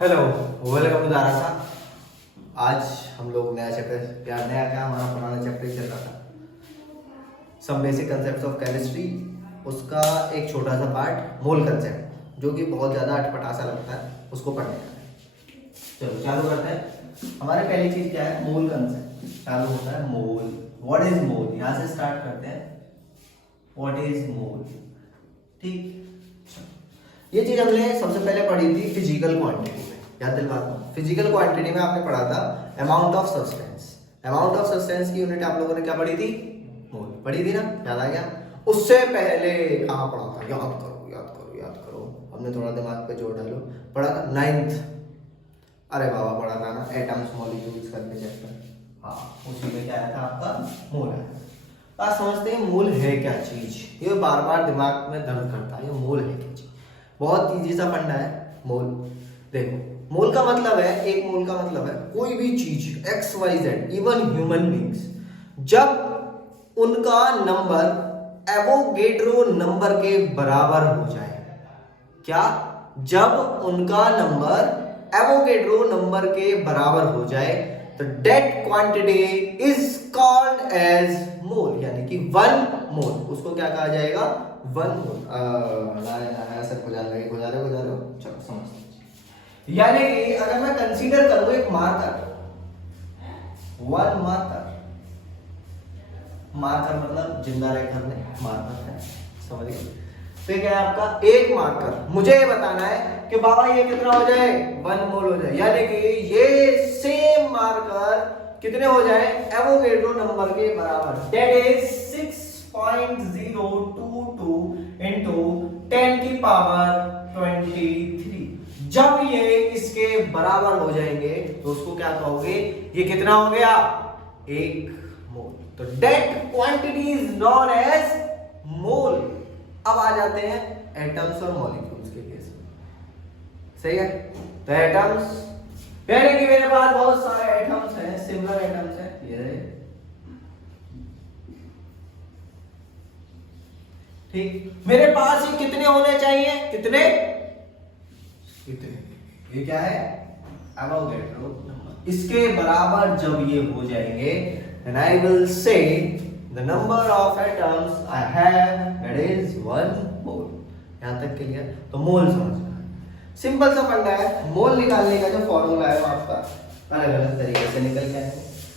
Hello, welcome to दारासा। आज हम लोग नया चैप्टर, क्या नया क्या, हमारा पुराना चैप्टर ही चल रहा था, some basic concepts of chemistry. उसका एक छोटा सा पार्ट मोल कंसेप्ट, जो कि बहुत ज़्यादा अटपटा सा लगता है, उसको पढ़ने का है। चलो चालू करते हैं। हमारे पहली चीज़ क्या है? मोल कंसेप्ट। चालू होता है मोल। What is mole? यहाँ से स्टार्ट करते हैं। What is mole? ठीक, ये चीज हमने सबसे पहले पढ़ी थी फिजिकल क्वांटिटी में। याद दिलवाता हूं, फिजिकल क्वांटिटी में आपने पढ़ा था amount of substance. Amount of substance की यूनिट आप लोगों ने क्या पढ़ी थी? मोल पढ़ी थी ना? याद आ गया? उससे पहले कहाँ पढ़ा था? याद करो याद करो याद करो, हमने थोड़ा दिमाग पे जोर डालो। पढ़ा था 9th। अरे बाबा, पढ़ा था ना एटम्स मॉलिक्यूल्स करके चैप्टर। हाँ, उसी में क्या आया था आपका? मोल आया। आप समझते हैं मोल है क्या चीज? ये बार बार दिमाग में दर्द करता है, ये मोल है क्या चीज? बहुत इजी सा फंडा है मोल। देखो, मोल का मतलब है, एक मोल का मतलब है कोई भी चीज X Y Z, even human beings, जब उनका नंबर एवोगेड्रो नंबर के बराबर हो जाए। क्या? जब उनका नंबर एवोगेड्रो नंबर के बराबर हो जाए तो that quantity is called as mole, यानी कि 1 मोल। उसको क्या कहा जाएगा? 1 मोल। सर गुजार रहे हो, चलो समझ। यानी कि अगर मैं कंसीडर करूं एक मार्कर, 1 मार्कर, मार्कर मतलब जिंदा रेखा में मार्कर है, समझ गए? तो क्या है आपका? एक मार्कर। मुझे ये बताना है कि बाबा ये कितना हो जाए? 1 मोल हो जाए, यानी कि ये सेम मार्कर कितने हो जाए? एवोगेड्रो नंबर के बराबर। दैट इज 6.022 into 10 की पावर 23। जब ये इसके बराबर हो जाएंगे तो उसको क्या कहोगे? ये कितना हो गया? 1 मोल। तो that quantity is known as mole. अब आ जाते हैं एटम्स और मॉलिक्यूल्स के केस में। सही है? तो एटम्स, यानी कि मेरे पास बहुत सारे एटम्स हैं, सिमिलर एटम्स हैं। ये ठीक, मेरे पास ये कितने होने चाहिए? कितने? कितने? ये क्या है? Avogadro number. इसके बराबर जब ये हो जाएंगे, then I will say the number of atoms I have, that is 1 mole। यहां तक क्लियर? तो मोल समझना है, सिंपल सा फंडा है। मोल निकालने का जो फॉर्मूला है वो आपका अलग अलग तरीके से निकल गया है।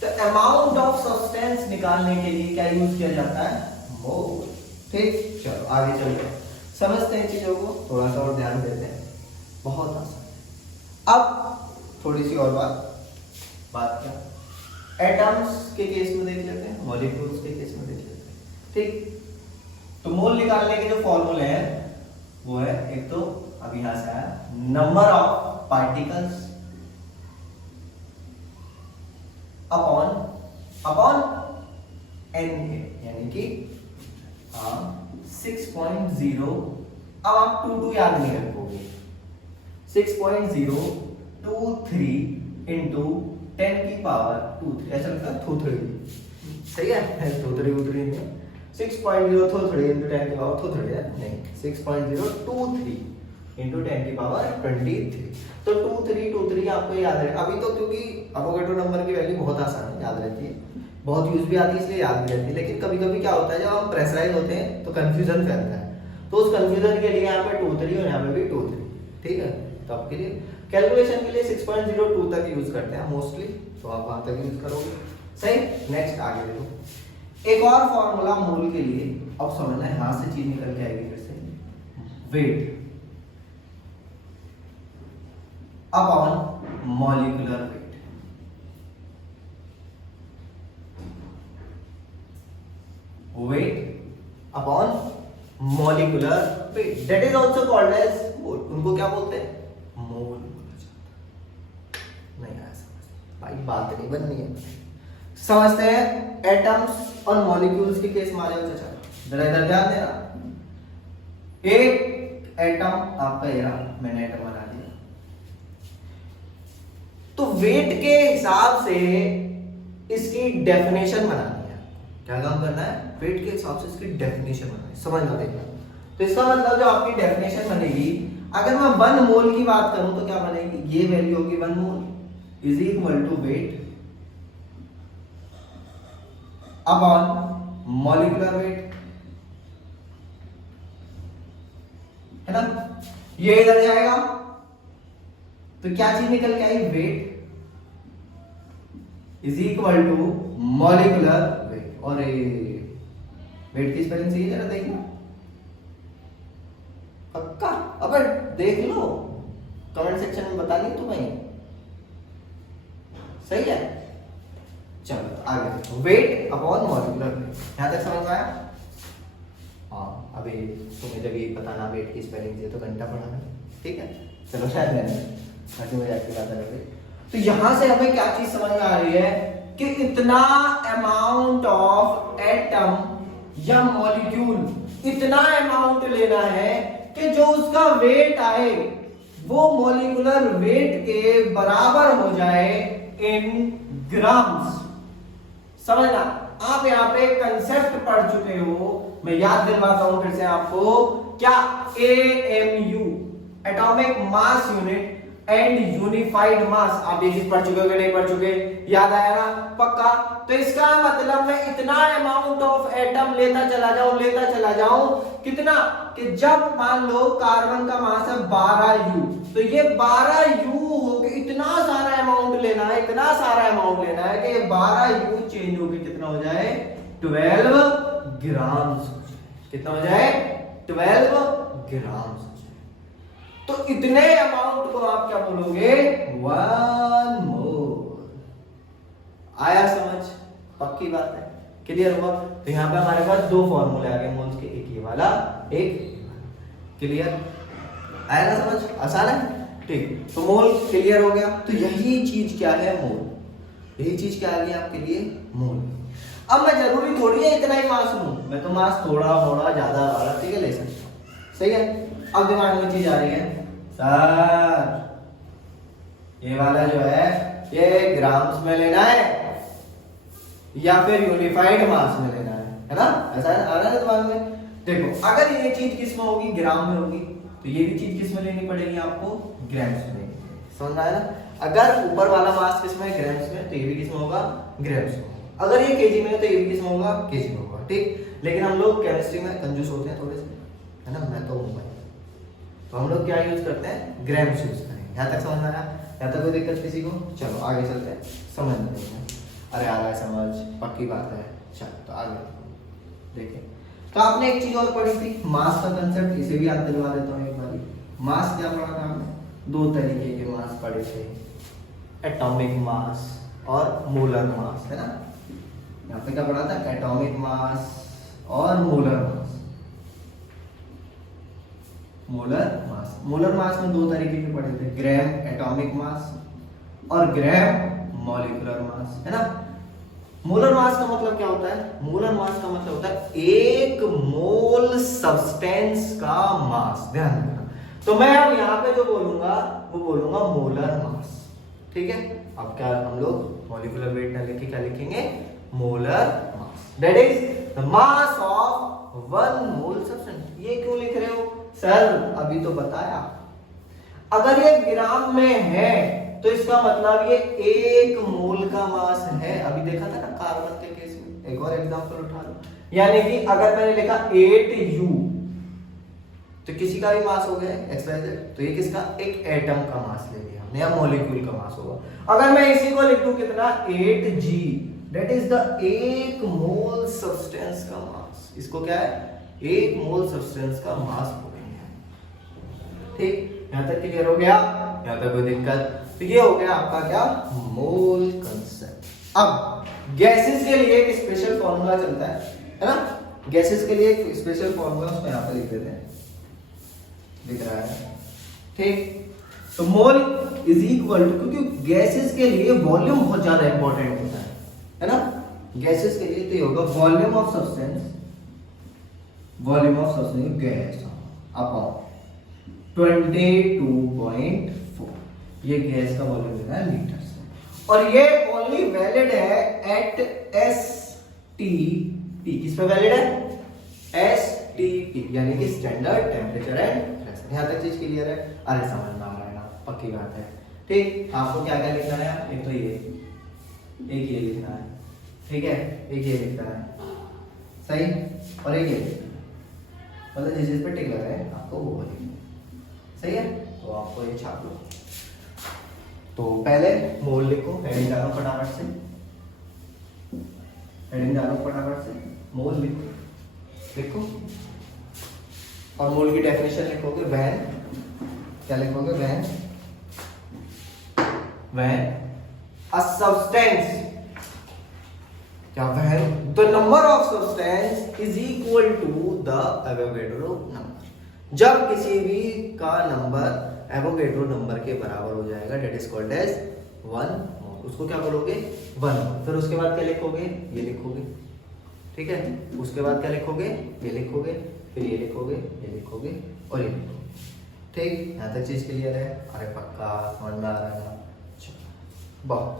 तो अमाउंट ऑफ सब्सटेंस निकालने के लिए क्या यूज किया जाता है? मोल। ठीक, चलो आगे चलते हैं, समझते हैं चीजों को, थोड़ा सा और ध्यान देते हैं। बहुत आसान। अब थोड़ी सी और बात क्या, एटम्स के केस में देख लेते हैं, मॉलिक्यूल्स के केस में देख लेते हैं। ठीक, तो मोल निकालने के जो फॉर्मूले हैं वो है, एक तो अब यहां से आया number of particles upon N, यानी कि 6.0। अब आप 2 याद नहीं रखोगे, 6.023 इंटू 10 की पावर 23, ऐसा लगता है थोथड़ी। सही है? थोथड़ी उतरी नहीं, 6.023 इंटू 10 की पावर थोथड़ी है नहीं, 6.023 इंटू 10 की पावर 23। तो 2323 आपको याद है अभी तो, क्योंकि एवोगेड्रो नंबर की वैल्यू बहुत आसान है, याद रहती है, बहुत यूज भी आती है, इसलिए याद भी रहती है। लेकिन कभी कभी क्या होता है, जब हम प्रेशराइज होते हैं तो कंफ्यूजन फैलता है, तो उस कंफ्यूजन के लिए यहाँ पे 23 और यहाँ पे भी 23। ठीक है? तो आपके लिए कैलकुलेशन के लिए 6.02 तक यूज करते हैं मोस्टली, तो आप वहां तक यूज करोगे। सही, नेक्स्ट आगे देखो, एक और फॉर्मूला मोल के लिए। अब समझना है, यहां से चीज निकल के आएगी फिर से, weight upon molecular weight. Weight upon molecular weight, that is also called as mole. उनको क्या बोलते हैं? मोल बोला जाता है। नहीं आया समझ भाई, बात नहीं बननी है। समझते हैं एटम्स और मॉलिक्यूल्स के केस में आ जाओ। चाचा जरा इधर ध्यान देना। एक एटम आपका, यहां मैंने एटम बना दिया, तो वेट के हिसाब से इसकी डेफिनेशन बनानी है। क्या काम करना है? वेट के हिसाब से इसकी डेफिनेशन बनानी है। समझना देखना। तो इसका मतलब जो आपकी डेफिनेशन बनेगी, अगर मैं 1 मोल की बात करूं तो क्या बनेगी, ये वैल्यू होगी 1 mole is equal to weight upon molecular weight, है ना। ये इधर जाएगा तो क्या चीज निकल के आई, weight is equal to molecular weight. और वेट की स्पेलिंग सही है, जरा देखना पक्का। अबे देख लो कमेंट सेक्शन में, बता नहीं तुम्हें सही है। चलो आगे, वेट अपॉन मॉलिक्यूलर वेट, यहां तक समझ में आया। हाँ अभी तुम्हें जब ये पता ना वेट की स्पेलिंग थी तो घंटा पढ़ा है, ठीक है। चलो शायद मैंने मजाक की बात है। तो यहां से हमें क्या चीज समझ में आ रही है कि इतना अमाउंट ऑफ एटम या मॉलिक्यूल, इतना अमाउंट लेना है कि जो उसका वेट आए वो मॉलिक्यूलर वेट के बराबर हो जाए इन ग्राम्स। समझना, आप यहाँ पे कंसेप्ट पढ़ चुके हो, मैं याद दिलवाता हूं फिर से आपको, क्या AMU atomic mass unit and unified mass, आप ये चीज पढ़ चुके हो कि नहीं पढ़ चुके, याद आया ना पक्का। तो इसका मतलब मैं इतना अमाउंट ऑफ एटम लेता चला जाऊं कितना, कि जब मान लो कार्बन का मास है 12U, तो ये 12U हो के इतना सारा अमाउंट लेना है, इतना सारा अमाउंट लेना है कि 12U चेंज होके कितना हो जाए, 12 ग्राम्स। कितना हो जाए, 12 ग्राम्स। तो इतने अमाउंट को आप क्या बोलोगे, 1 मोल। आया समझ, पक्की बात है, क्लियर हुआ। तो यहां पे हमारे पास 2 फॉर्मूले आ गए मोल्स के, एक ये वाला एक क्लियर। आया ना समझ, आसान है, ठीक। तो मोल क्लियर हो गया। तो यही चीज क्या है, मोल। यही चीज क्या आ गई आपके लिए, मोल। अब मैं जरूरी थोड़ी है इतना ही मास लूं, मैं तो मास थोड़ा ज्यादा वाला, ठीक है, ले सकता, सही है। अब दिमाग में चीज आ रही है, सर ये वाला जो है ये ग्राम्स में लेना है या फिर यूनिफाइड मास में लेना है ना, ऐसा आ रहा है दिमाग में। देखो अगर ये चीज किस में होगी, ग्राम में होगी, तो ये भी चीज किस में लेनी पड़ेगी आपको, ग्राम्स में। समझ आया ना। अगर ऊपर वाला मास किस में है, ग्राम्स में, तो ये भी किस में होगा, ग्राम्स में। अगर ये केजी में है तो ये भी किस में होगा, केजी में होगा, ठीक। लेकिन हम लोग केमिस्ट्री में कंजूस होते हैं थोड़े से, है ना, मैं तो हूं भाई। तो हम लोग क्या यूज करते हैं, ग्राम्स यूज करेंगे। यहाँ तक समझ में आया, यहाँ तक कोई दिक्कत किसी को। चलो आगे चलते हैं, समझ में। अरे आ रहा है समझ, पक्की बात है। चलो तो आगे देखिए। तो आपने एक चीज और पढ़ी थी, मास का कंसेप्ट, इसे भी याद दिलवा देता हूँ एक बार। मास क्या पढ़ा था आपने, 2 तरीके के मास पढ़े थे, एटॉमिक मास और मोलर मास, है ना। यहाँ पे क्या पढ़ा था, एटॉमिक मास और मोलर मास। मोलर मास में 2 तरीके के पढ़े थे, ग्राम एटॉमिक मास और ग्राम मॉलिक्यूलर मास, है ना। मोलर मास का मतलब क्या होता है, मोलर मास का मतलब होता है 1 मोल सब्सटेंस का मास। ध्यान रखना। तो मैं अब यहाँ पे जो बोलूंगा वो बोलूंगा मोलर मास, ठीक है। अब क्या हम लोग मॉलिक्यूलर वेट ना लिखे, क्या लिखेंगे, molar mass, that is the mass of 1 mole substance. ये क्यों लिख रहे हो सर, अभी तो बताया। अगर ये ग्राम में है तो इसका मतलब ये 1 मोल का मास है। अभी देखा था ना कार्बन के केस में, एक और एग्जांपल उठा लो। यानी कि अगर मैंने लिखा 8U, तो किसी का भी मास हो गया XYZ, तो ये किसका, एक एटम का मास ले लिया हमने, या मॉलिक्यूल का मास होगा। अगर मैं इसी को लिख दूं कितना, 8G, that is the 1 mole substance का मास। इसको क्या है, 1 मोल सब्सटेंस का मास बोलेंगे, ठीक। यहां तक क्लियर हो गया, यहां तक कोई दिक्कत। तो ये हो गया आपका क्या, मोल कंसेप्ट। अब गैसेस के लिए एक स्पेशल फॉर्मूला चलता है ना, गैसेस के लिए एक स्पेशल फॉर्मूला, उसको यहां पे लिख देते हैं, दिख रहा है, ठीक। तो मोल इज इक्वल टू, क्योंकि गैसेस के लिए वॉल्यूम बहुत ज्यादा इंपॉर्टेंट होता है ना। गैसेस के लिए तो ये होगा volume of substance, gas upon 22.4, ये गैस का वॉल्यूम देना है लीटर से। और ये ओनली वैलिड है एट STP, किस पे वैलिड है, STP, यानी कि स्टैंडर्ड टेम्परेचर एंड प्रेशर। यहाँ तक चीज क्लियर है? अरे समझ में आ रहा है ना, पक्की बात है। ठीक, आपको क्या क्या लिखना है? एक तो ये लिखना है, ठीक है, एक ये लिखना है, सही, और एक ये लिखना है, मतलब जिस चीज पे टिक लगा है आपको वो लिखना है, सही है। तो आपको ये छाप लो। तो पहले मोल लिखो, हेडिंग डालो फटाफट से, हेडिंग डालो फटाफट से, मोल लिखो, और मोल की डेफिनेशन लिखोगे व्हेन, क्या लिखोगे? व्हेन अ सब्सटेंस, क्या? When the number of substance is equal to the Avogadro number, जब किसी भी का नंबर एवोगैड्रो नंबर के बराबर हो जाएगा, डेट इज कॉल्ड एज 1 मोल, उसको क्या बोलोगे? 1 मोल। फिर उसके बाद क्या लिखोगे? ये लिखोगे, ठीक है। उसके बाद क्या लिखोगे? ये लिखोगे, फिर ये लिखोगे, ये लिखोगे और ये लिखोगे, ठीक। यहाँ तक चीज क्लियर है? अरे पक्का समझ में आ रहा है ना? बहुत